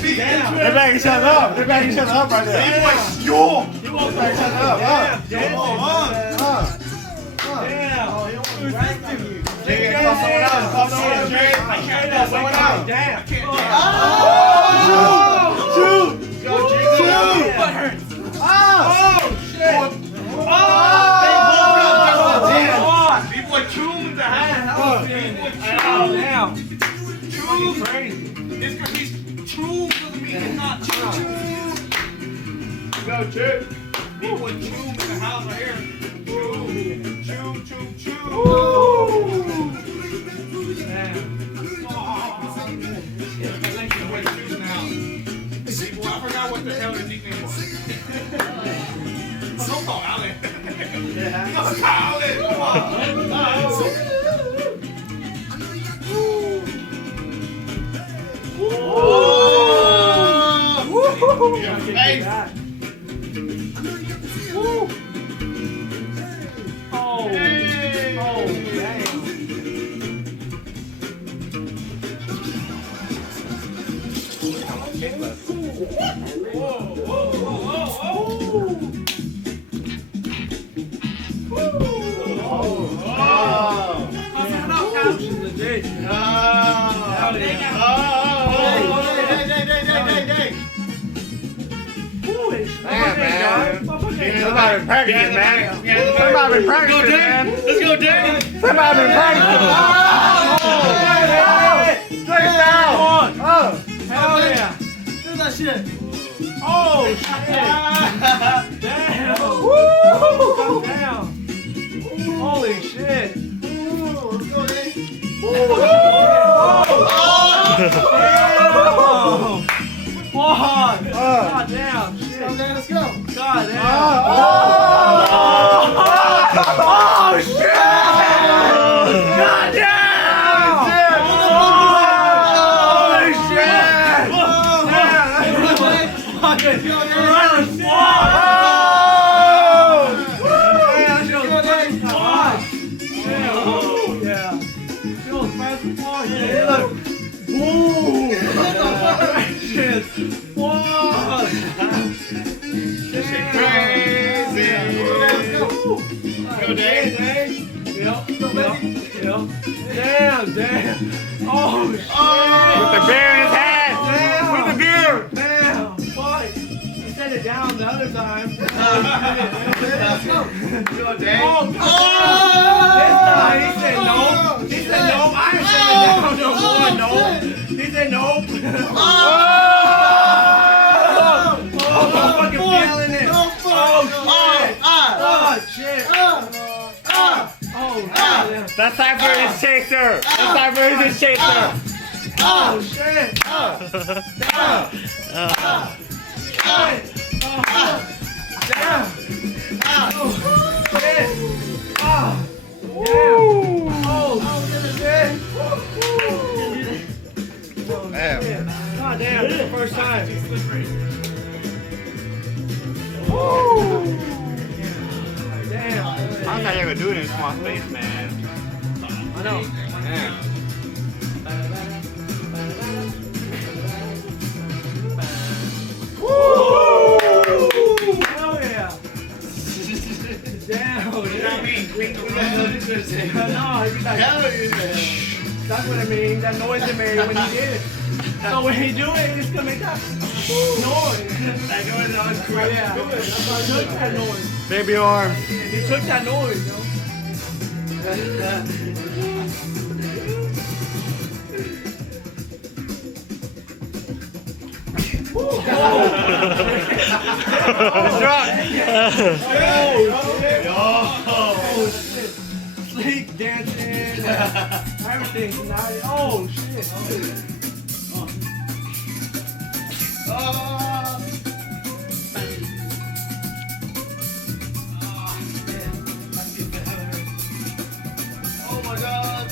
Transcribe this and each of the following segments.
backing each other up. They're backing each other up right there. Yo! You won't back each other up. Damn! Jay, call someone else. Call someone else, Jay. I can't call someone else. Damn! Shoot! Go, Jay! What hurts? Oh, Shit! Oh! B-boy chewed the hand. Damn! Chewed! Crazy. It's because he's true to the meat and not choo. Go, Jay. B-boy chew in the house right here. Chew. Damn. I forgot what the hell his nickname was. Don't call Allen. Don't call Allen. Come on. Hey. Somebody been practicing, man. Somebody been practicing, man. Let's go, Dave. Somebody been practicing. Straight down. Oh. Hell yeah. Do that shit. Oh, shit. Damn. Woo. Damn. Holy shit. Let's go, Dave. Damn. What? God damn. Shit. Okay, let's go. God damn. Oh, shit. God damn. Holy shit. Fucking Damn. Oh, shit. With the beer in his hand. Damn. With the beer. Damn. Fuck. He set it down the other time. Let's go. Oh, this time he said no. He said no. I ain't sitting down no more. No. He said no. I'm fucking feeling it. Shit. Oh, damn. That cipher is chaser. That cipher is his chaser. Oh, shit. Damn. Oh, shit. Damn. God damn, this is the first time. Damn. I don't think you ever do it in a small space, man. I know. Man. Hell yeah. Damn. No, that's what I mean. That noise it made when he did it. So when he do it, it's gonna make that noise. That noise is crazy. Yeah. That's why he took that noise. Baby arm. He took that noise, yo. Oh shit. Sleep, dancing, everything tonight. Oh shit. Oh my God.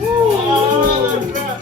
Oh, crap.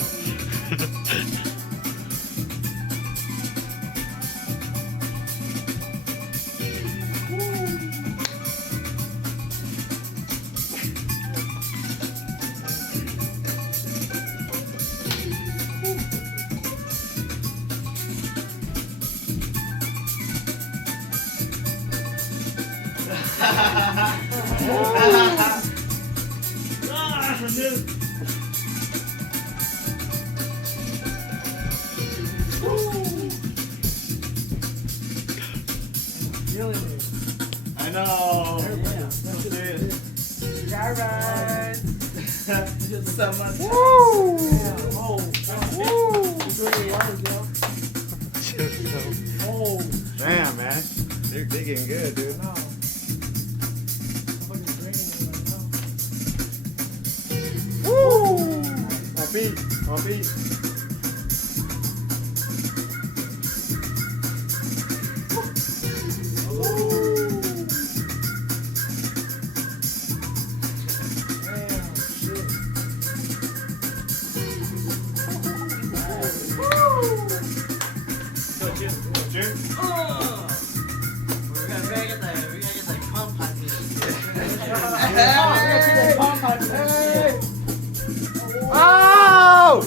I know. Alright. So much. Damn, man. They're getting good, dude. On beat. On beat. Oh!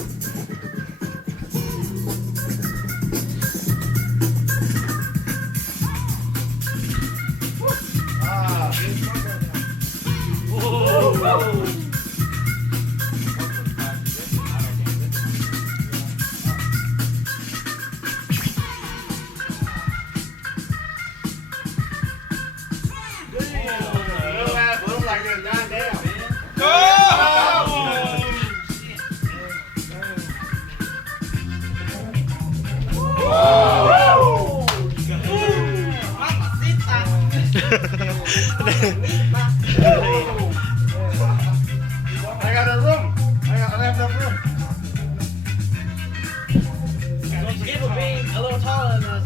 I got a room. I have enough room. People being a little taller than us.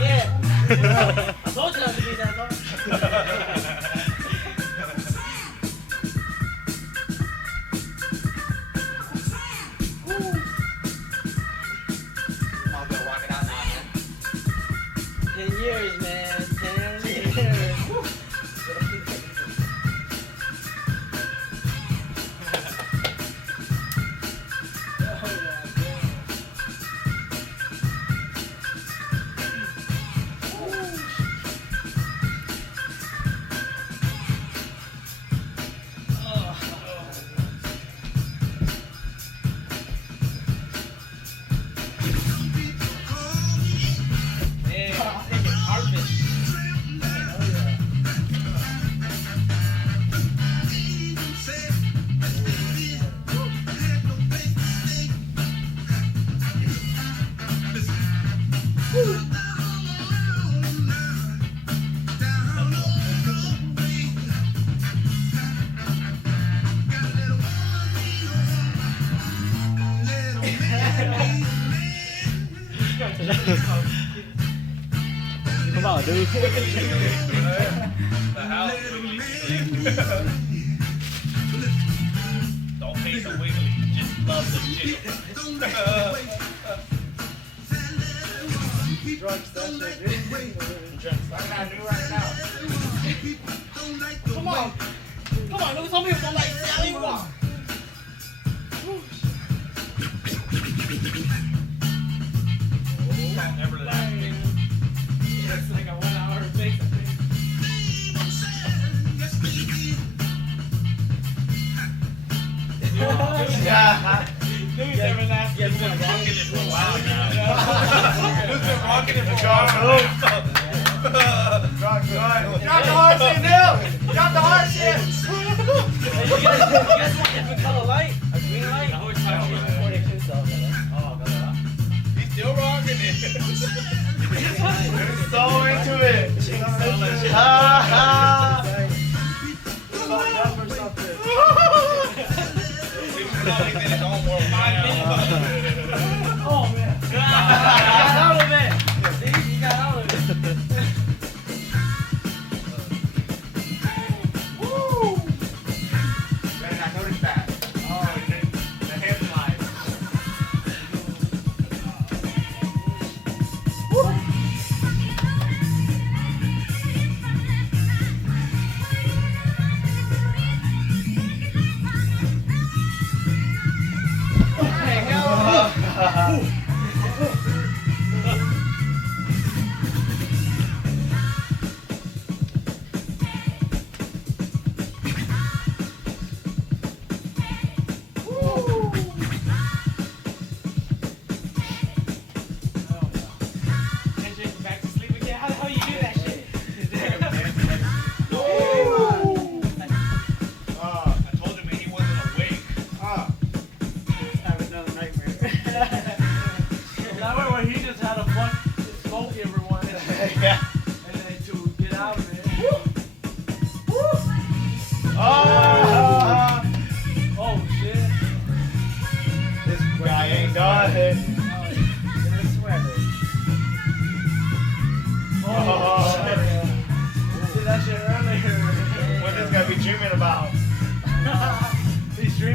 Yeah. I told you not to be that tall. I'm gonna walk it out now, man. 10 years, man. 10 years. Come on, dude. Don't hate the wiggly, just love the jiggle. Drugs, that shit, dude. Something I do right now. Come on. Come on, look, some people don't like Sally Walk. Everlasting. It's like a 1 hour fix, I think. Dude's everlasting. You've been rocking it for a while now. You've been rocking it for a while. Drop the hard shit, Neil. Drop the hard shit. Hey, you guys want a different color light? A green light? I always try to shoot 42 cells in it. He's still rocking it. So into it. Oh, man. You got out of it. See, you got out of it.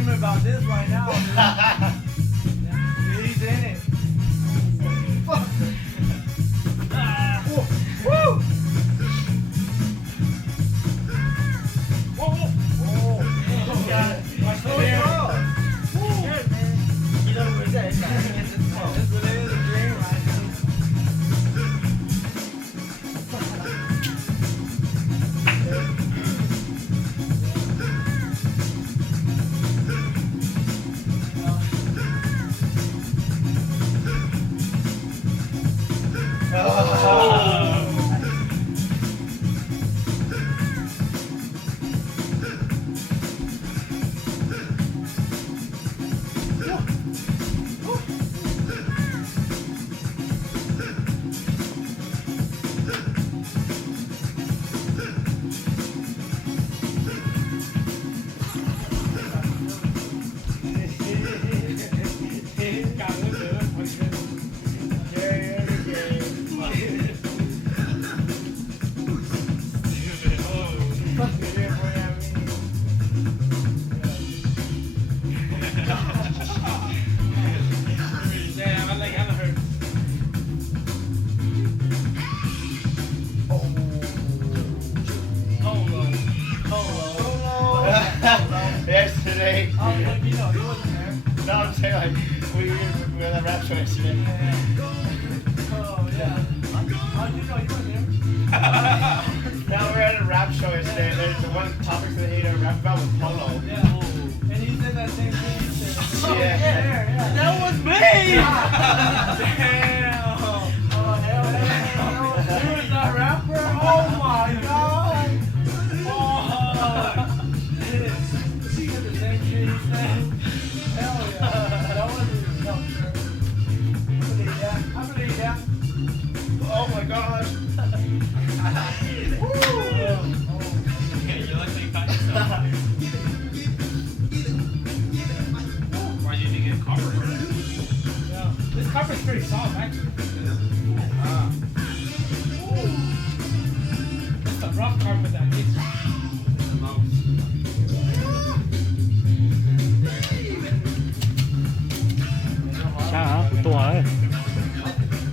dreaming about this right now. Dude. He's in it. Woo! Yesterday. Oh, look, you know, he wasn't there. No, I'm saying like we were at that rap show yesterday. Oh, yeah. Oh, you know, you weren't there. Now we're at a rap show yesterday. There's the one topic that they to rap about was polo. Yeah. And he said that same thing you said. Yeah. Yeah. That was me! Damn. Oh, hell yeah. You was that rapper? Oh, my God. Oh, shit. He said the same shit he said. Hell yeah. That wasn't no, sure. I believe that. Oh my gosh. Why do you need to get covered? Yeah. This cover's pretty soft, actually. It's a rough carpet that gets